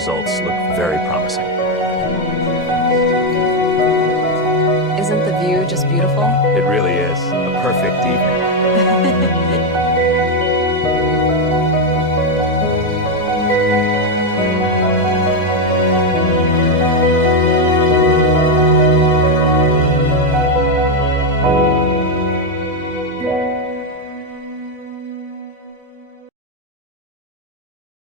results look very promising. Isn't the view just beautiful? It really is a perfect evening.